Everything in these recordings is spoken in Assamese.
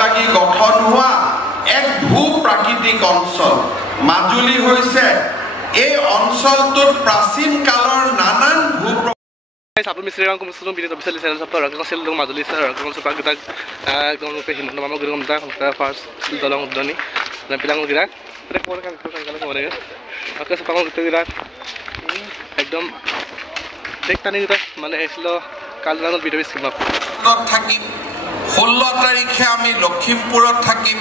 লাগি গঠন হোৱা এক ভূ প্ৰাকৃতিক অঞ্চল মাজুলী হৈছে এই অঞ্চলটোত প্ৰাচীন কালৰ নানান ভূ Satu misteriang kumusung bini tapi sel satu orang kasih dong maduli sel orang suka kita kalau pe himan mama gurung kita first tolong doni dan pilang kita rekor kan kalau kemarin maka sepang kita একদম দেখতানি kita মানে এসলো কালরানোর ভিডিও স্কিম আপ থাকিম 16 তাৰিখে আমি লখিমপুৰত থাকিম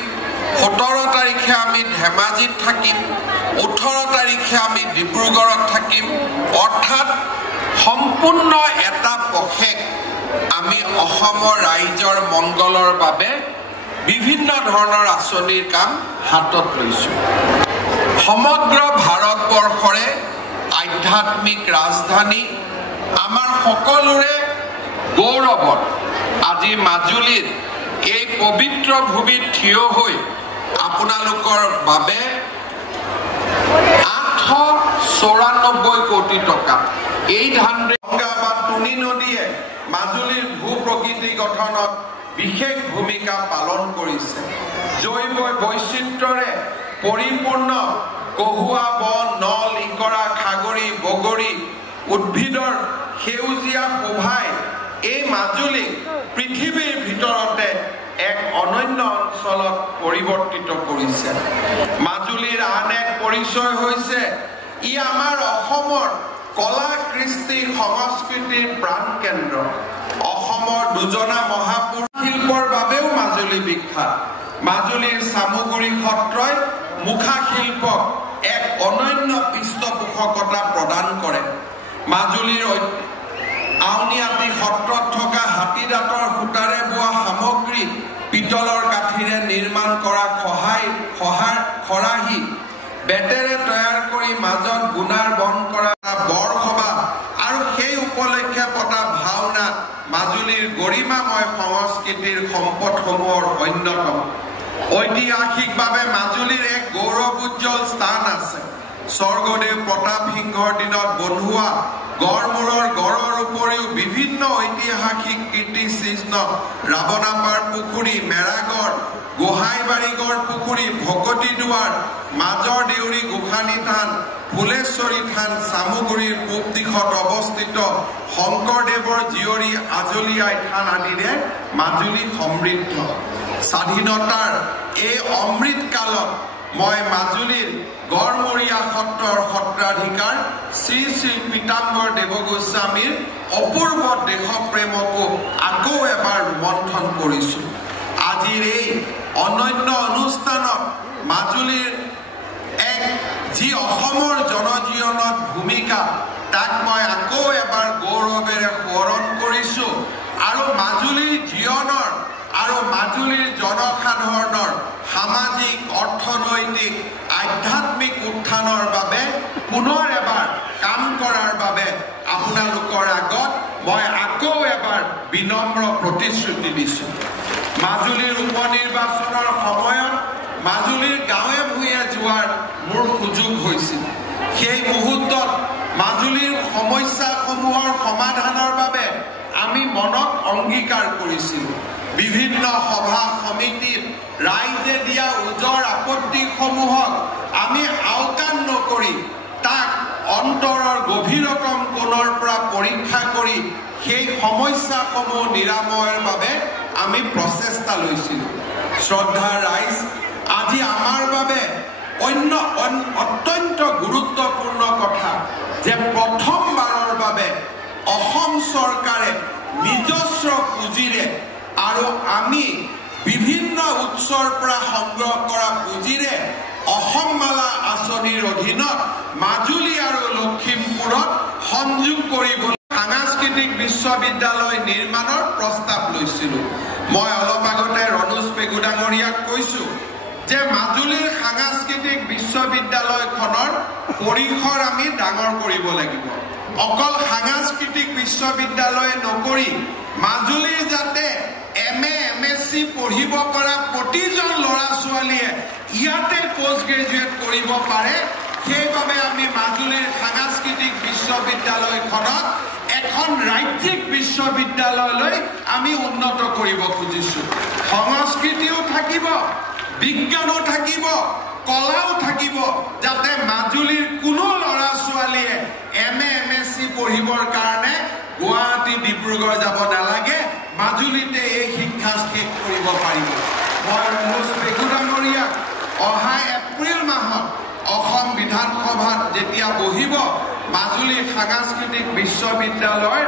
17 তাৰিখে আমি ধেমাজিত থাকিম 18 তাৰিখে আমি ডিব্ৰুগড়ত থাকিম অৰ্থাৎ সম্পূৰ্ণ এটা পক্ষেক আমি অসমৰ ৰাইজৰ মংগলৰ বাবে বিভিন্ন ধৰণৰ আঁচনিৰ কাম হাতত লৈছো সমগ্ৰ ভাৰতবৰ্ষৰে আধ্যাত্মিক ৰাজধানী আমাৰ সকলোৰে গৌৰৱত আজি মাজুলীৰ এই পবিত্ৰ ভূমিত থিয় হৈ আপোনালোকৰ বাবে 894 কোটি টকা এই গংগা বা টুনি নদীয়ে মাজুলীৰ ভূ প্ৰকৃতি গঠনত বিশেষ ভূমিকা পালন কৰিছে জৈৱ বৈচিত্ৰ্যৰে পৰিপূৰ্ণ কহুৱা বন নল ইকৰা খাগৰি বগৰি উদ্ভিদৰ সেউজীয়া শোভাই এই মাজুলীক পৃথিৱীৰ ভিতৰতে এক অনন্য অঞ্চলত পৰিৱৰ্তিত কৰিছে মাজুলীৰ আন এক পৰিচয় হৈছে ই আমাৰ অসমৰ কলা কৃষ্টি সংস্কৃতিৰ প্ৰাণকেন্দ্ৰ অসমৰ দুজনা মহাপুৰুষ শিল্পৰ বাবেও মাজুলী বিখ্যাত মাজুলীৰ সামগুৰি সত্ৰই মুখা শিল্পক এক অনন্য পৃষ্ঠপোষকতা প্ৰদান কৰে মাজুলীৰ আউনিআটি সত্ৰত থকা হাতীদাঁতৰ সূতাৰে বোৱা সামগ্ৰী পিতলৰ কাঠিৰে নিৰ্মাণ কৰা খৰাহী বেটেৰে তৈয়াৰ কৰি মাজত গুণাৰ বন কৰা বৰসভা আৰু সেই উপলক্ষে পতা ভাওনা মাজুলীৰ গৰিমাময় সংস্কৃতিৰ সম্পদসমূহৰ অন্যতম ঐতিহাসিকভাৱে মাজুলীৰ এক গৌৰৱোজ্জ্বল স্থান আছে স্বৰ্গদেৱ প্ৰতাপ সিংহৰ দিনত বনোৱা গড়মূৰৰ গড়ৰ উপৰিও বিভিন্ন ঐতিহাসিক কীৰ্তিচিহ্ন ৰাৱণাপাৰ পুখুৰী মেৰাগড় গোহাঁইবাৰীগড় পুখুৰী ভকতি দুৱাৰ মাজৰ দেউৰী গোসানী থান ফুলেশ্বৰী থান চামুগুৰিৰ পূব দিশত অৱস্থিত শংকৰদেৱৰ জীয়ৰী আজলি আই থান আদিৰে মাজুলী সমৃদ্ধ স্বাধীনতাৰ এই অমৃত কালত মই মাজুলীৰ গড়মৰীয়া সত্ৰৰ সত্ৰাধিকাৰ শ্ৰী শ্ৰী পীতাম্বৰ দেৱগোস্বামীৰ অপূৰ্ব দেশপ্ৰেমকো আকৌ এবাৰ মন্থন কৰিছো আজিৰ এই অনন্য অনুষ্ঠানত মাজুলীৰ এক যি অসমৰ জনজীৱনত ভূমিকা তাক মই আকৌ এবাৰ গৌৰৱেৰে সোঁৱৰণ কৰিছো আৰু মাজুলীৰ জীৱনৰ আৰু মাজুলীৰ জনসাধাৰণৰ সামাজিক অৰ্থনৈতিক আধ্যাত্মিক উত্থানৰ বাবে পুনৰ এবাৰ কাম কৰাৰ বাবে আপোনালোকৰ আগত মই আকৌ এবাৰ বিনম্ৰ প্ৰতিশ্ৰুতি দিছো মাজুলীৰ উপনিৰ্বাচনৰ সময়ত মাজুলীৰ গাঁৱে ভূঞে যোৱাৰ মোৰ সুযোগ হৈছিল সেই মুহূৰ্তত মাজুলীৰ সমস্যাসমূহৰ সমাধানৰ বাবে আমি মনত অংগীকাৰ কৰিছিলো বিভিন্ন সভা সমিতিত ৰাইজে দিয়া উজৰ আপত্তিসমূহক আমি আওকাণ নকৰি তাক অন্তৰৰ গভীৰতম কোণৰ পৰা পৰীক্ষা কৰি সেই সমস্যাসমূহ নিৰাময়ৰ বাবে আমি প্ৰচেষ্টা লৈছিলোঁ শ্ৰদ্ধা ৰাইজ আজি আমাৰ বাবে অত্যন্ত গুৰুত্বপূৰ্ণ কথা যে প্ৰথমবাৰৰ বাবে অসম চৰকাৰে নিজস্ব পুঁজিৰে আৰু আমি বিভিন্ন উৎসৰ পৰা সংগ্ৰহ কৰা পুঁজিৰে অসম মালা আঁচনিৰ অধীনত মাজুলী আৰু লখিমপুৰত সংযোগ কৰিবলৈ সাংস্কৃতিক বিশ্ববিদ্যালয় নিৰ্মাণৰ প্ৰস্তাৱ লৈছিলোঁ মই অলপ আগতে ৰণোজ পেগু ডাঙৰীয়াক কৈছো যে মাজুলীৰ সাংস্কৃতিক বিশ্ববিদ্যালয়খনৰ পৰিসৰ আমি ডাঙৰ কৰিব লাগিব অকল সাংস্কৃতিক বিশ্ববিদ্যালয় নকৰি মাজুলীৰ যাতে MA MSc পঢ়িব পৰা প্ৰতিজন ল'ৰা ছোৱালীয়ে ইয়াতে পোষ্ট গ্ৰেজুৱেট কৰিব পাৰে সেইভাবে আমি মাজুলীৰ সাংস্কৃতিক বিশ্ববিদ্যালয়খনত এক এখন ৰাজ্যিক বিশ্ববিদ্যালয়লৈ আমি উন্নত কৰিব খুজিছো সংস্কৃতিও থাকিব বিজ্ঞানো থাকিব কলাও থাকিব যাতে মাজুলীৰ কোনো লৰা ছোৱালীয়ে এমএ এমএসসি পঢ়িবৰ কাৰণে গুৱাহাটী ডিব্ৰুগড় যাব নালাগে মাজুলীতে এই শিক্ষা শেষ কৰিব পাৰিব মই অনুৰোধ বেগুডাঙৰীয়া অহা এপ্ৰিল মাহত অসম বিধানসভাত যেতিয়া বহিব মাজুলী সাংস্কৃতিক বিশ্ববিদ্যালয়ৰ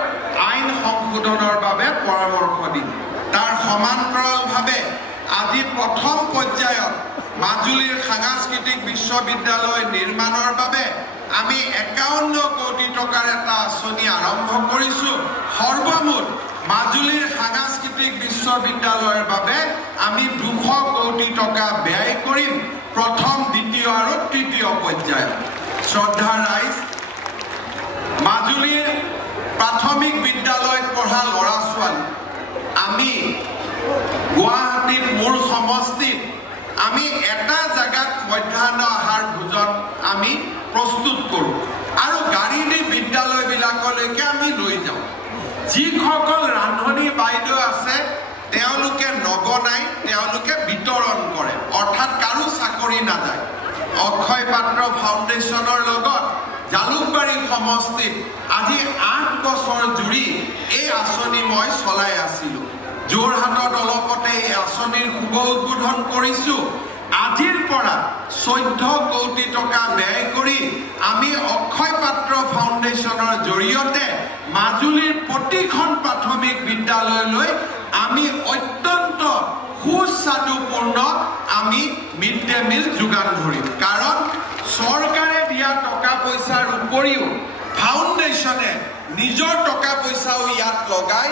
আইন সংশোধনৰ বাবে পৰামৰ্শ দিম তাৰ সমান্তৰালভাৱে আজি প্ৰথম পৰ্যায়ত মাজুলীৰ সাংস্কৃতিক বিশ্ববিদ্যালয় নিৰ্মাণৰ বাবে আমি 51 কোটি টকাৰ এটা আঁচনি আৰম্ভ কৰিছো সৰ্বমুঠ মাজুলীৰ সাংস্কৃতিক বিশ্ববিদ্যালয়ৰ বাবে আমি 200 কোটি টকা ব্যয় কৰিম প্ৰথম দ্বিতীয় আৰু তৃতীয় পৰ্যায়ত শ্ৰদ্ধা ৰাইজ মাজুলীৰ প্ৰাথমিক বিদ্যালয়ত পঢ়া ল'ৰা ছোৱালী আমি গুৱাহাটীত মূল সমষ্টিত আমি এটা জায়গাত মধ্যাহ্ন আহাৰ ভোজন আমি প্ৰস্তুত কৰোঁ আৰু গাড়ী দি বিদ্যালয়বিলাকলৈকে আমি লৈ যাওঁ যিসকল ৰান্ধনী বাইদেউ আছে তেওঁলোকে নবনাই তেওঁলোকে বিতৰণ কৰে অৰ্থাৎ কাৰো চাকৰি নাযায় অক্ষয় পাত্ৰ ফাউণ্ডেশ্যনৰ লগত জালুকবাৰী সমষ্টিত আজি 8 বছৰ জুৰি এই আঁচনি মই চলাই আছিলোঁ যোৰহাটত অলপতে এই আঁচনিৰ শুভ উদ্বোধন কৰিছোঁ আজিৰ পৰা 14 কোটি টকা ব্যয় কৰি আমি অক্ষয় পাত্ৰ ফাউণ্ডেশ্যনৰ জৰিয়তে মাজুলীৰ প্ৰতিখন প্ৰাথমিক বিদ্যালয়লৈ আমি অত্যন্ত সুস্বাদুপূৰ্ণ আমি মিড ডে মিল যোগান ধৰিম কাৰণ চৰকাৰে দিয়া টকা পইচাৰ উপৰিও ফাউণ্ডেশ্যনে নিজৰ টকা পইচাও ইয়াত লগাই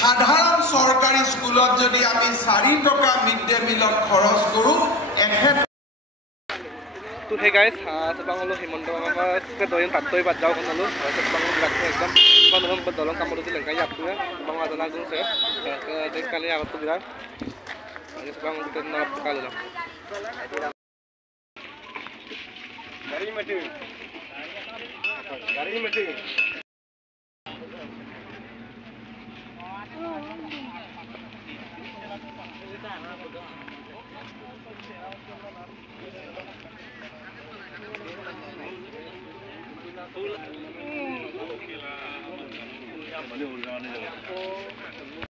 সাধাৰণ চৰকাৰী স্কুলত যদি আমি 4 টকা মিড ডে মিলত খৰচ কৰোঁ तो hey guys sebang lo himonto apa ke doyan tatoi bat jauh kan lo sebang lo berat ekdom bang dalam bedolong kamu itu lengkap ya tuh bang ada langsung saya ke kali apa tuh bilang sebang kita nolak kali lah dari mati